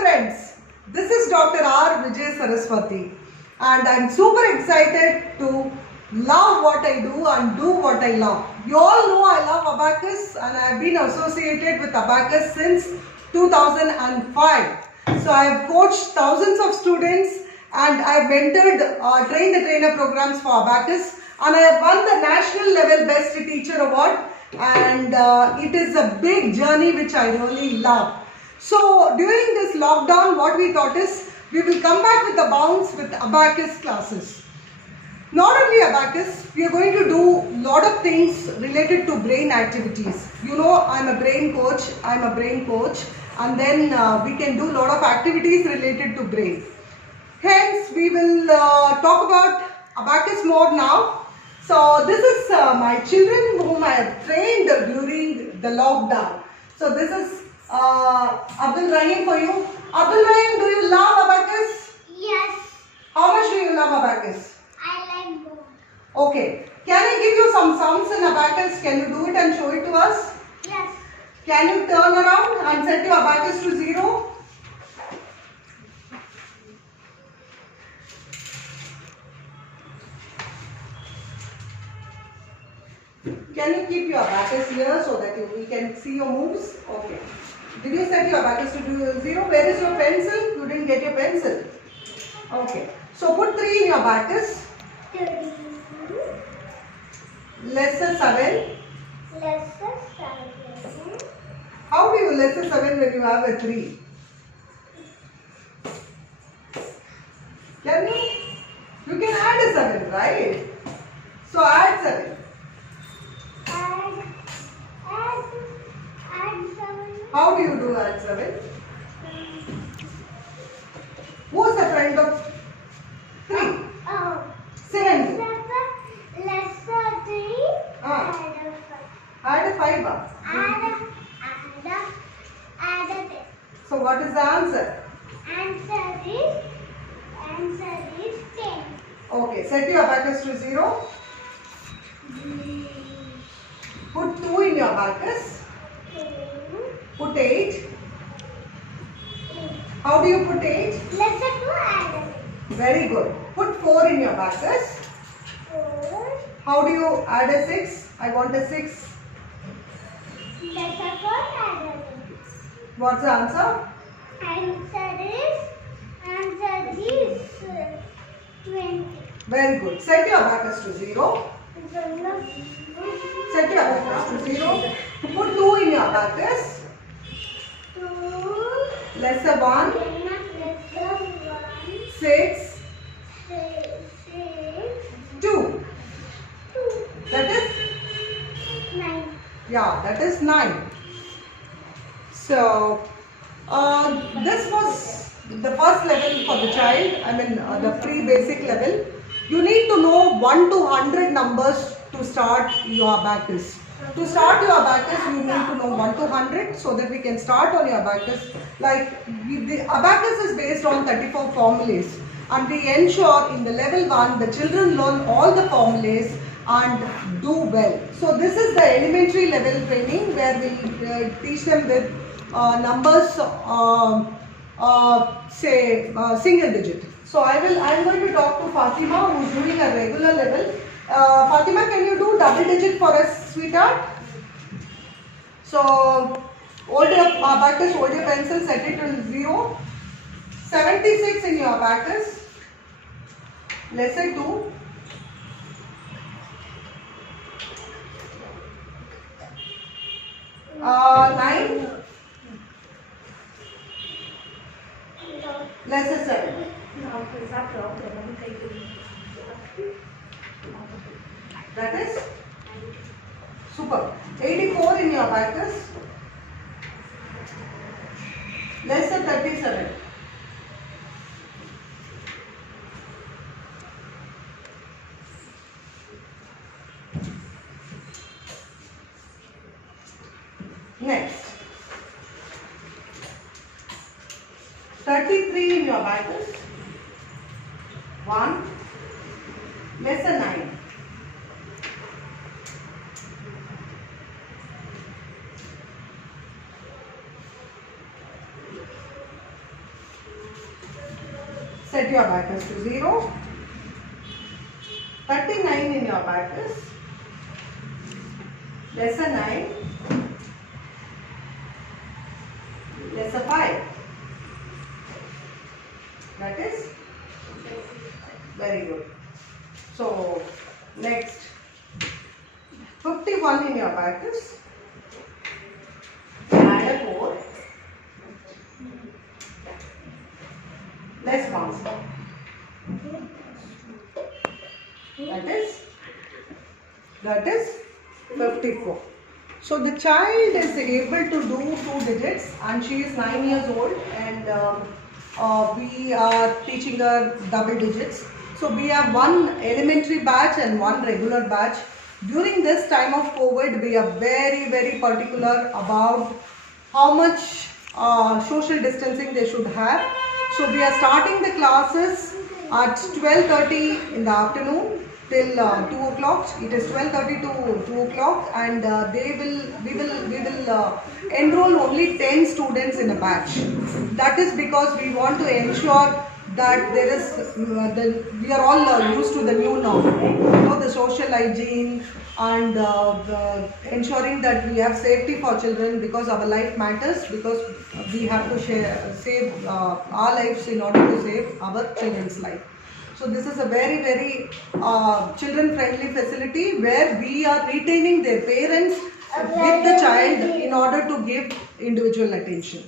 friends, this is Dr. R. Vijay Saraswati and I'm super excited to love what I do and do what I love. You all know I love Abacus and I have been associated with Abacus since 2005. So I have coached thousands of students and I have mentored train the trainer programs for Abacus and I have won the national level best teacher award and it is a big journey which I really love. So during this lockdown, what we thought is we will come back with the bounce with Abacus classes. Not only Abacus, we are going to do a lot of things related to brain activities. You know, I'm a brain coach and then we can do a lot of activities related to brain. Hence, we will talk about Abacus more now. So this is my children whom I have trained during the lockdown. So this is Abdul Rahim for you. Abdul Rahim, do you love Abacus? Yes. How much do you love Abacus? I like both. Okay. Can I give you some sounds in Abacus? Can you do it and show it to us? Yes. Can you turn around and set your Abacus to 0? Can you keep your Abacus here so that we can see your moves? Okay. Did you set your Abacus to 0? Where is your pencil? You didn't get your pencil. Okay. So put 3 in your Abacus. 32. Lesser 7. Lesser 7. How do you lesser 7 when you have a 3? Can you? You can add a 7, right? So add 7. Add 7. How do you do add 7? Who's the friend of 3? Oh. Second. Lesser 3. Add a 5. Add a 10. So what is the answer? Answer is 10. Okay, set your Abacus to 0. Put 2 in your Abacus. Put 8. How do you put 8? Lesser 2 add Very good. Put 4 in your Abacus. 4. How do you add a 6? I want a 6. Lesser 4 add What's the answer? Answer is 20. Very good. Set your Abacus to 0. Set your Abacus to 0. Put 2 in your Abacus. 2. Lesser 1. Lesser 1. 6. 2. 2. That is? 9. Yeah, that is 9. So, this was the first level for the child, I mean the pre-basic level. You need to know 1 to 100 numbers to start your Abacus. To start your Abacus, you need to know 1 to 100 so that we can start on your Abacus. Like, the Abacus is based on 34 formulas and we ensure in the level 1, the children learn all the formulas and do well. So this is the elementary level training where we teach them with numbers, single digit. So I am going to talk to Fatima who is doing a regular level. Fatima, can you do double digit for us, sweetheart? So hold your Abacus, hold your pencil, set it to 0. 76 in your Abacus. Lesser 2. Nine. Lesser 7. That is super. 84 in your Abacus. Lesser 37. Next. 33 in your Abacus. 1. Lesser 9. Set your abacus to 0. 39 in your abacus. Lesser 9. Lesser 5. That is very good. So next 51 in your abacus. Add a 4. Less 1. That is 54. So the child is able to do 2 digits and she is 9 years old, and we are teaching her double digits. So we have one elementary batch and one regular batch. During this time of COVID, we are very particular about how much social distancing they should have. So we are starting the classes at 12:30 in the afternoon till 2 o'clock. It is 12:30 to 2 o'clock, and we will enroll only 10 students in a batch. That is because we want to ensure that there is we are all used to the new norm, the social hygiene, and ensuring that we have safety for children, because our life matters, because we have to save our lives in order to save our children's life. So this is a very children friendly facility where we are retaining their parents with the child in order to give individual attention.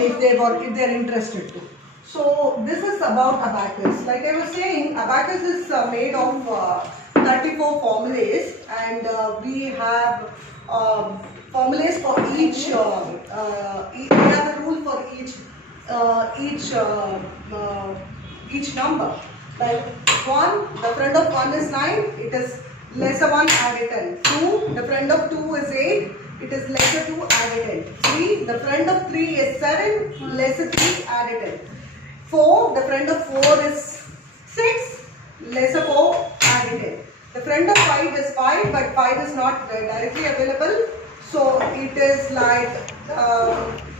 If they are interested to. So this is about abacus. Like I was saying, abacus is made of 34 formulas, and we have formulas for each. We have a rule for each number. Like 1, the friend of 1 is 9. It is lesser 1 added 10. 2, the friend of 2 is 8. It is lesser 2 added 10. 3, the friend of 3 is 7. Lesser 3 added 10. 4, the friend of 4 is 6. Lesser 4 added 10. The friend of 5 is 5, but 5 is not directly available. So it is like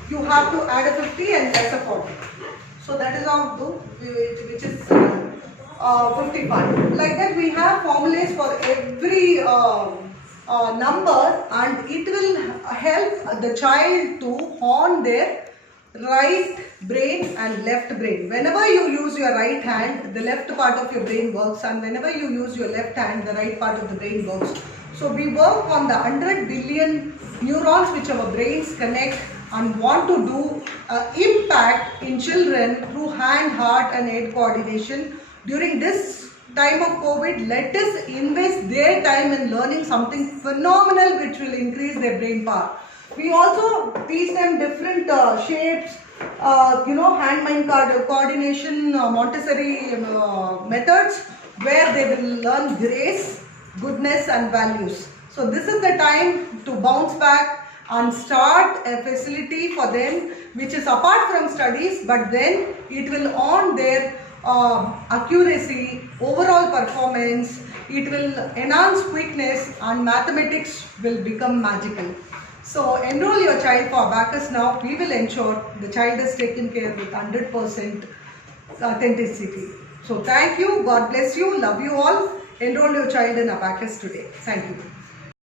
you have to add a 50 and lesser 40. So that is how do, which is 55. Like that, we have formulas for every number, and it will help the child to hone their right brain and left brain. Whenever you use your right hand, the left part of your brain works, and whenever you use your left hand, the right part of the brain works. So we work on the 100 billion neurons which our brains connect, and want to do impact in children through hand, heart and head coordination. During this time of COVID, let us invest their time in learning something phenomenal which will increase their brain power. We also teach them different shapes, hand-mind coordination, Montessori methods, where they will learn grace, goodness and values. So this is the time to bounce back and start a facility for them which is apart from studies, but then it will on their accuracy, overall performance, it will enhance quickness, and mathematics will become magical. So enroll your child for abacus now. We will ensure the child is taken care with 100% authenticity. So thank you, God bless you, love you all. Enroll your child in abacus today. Thank you.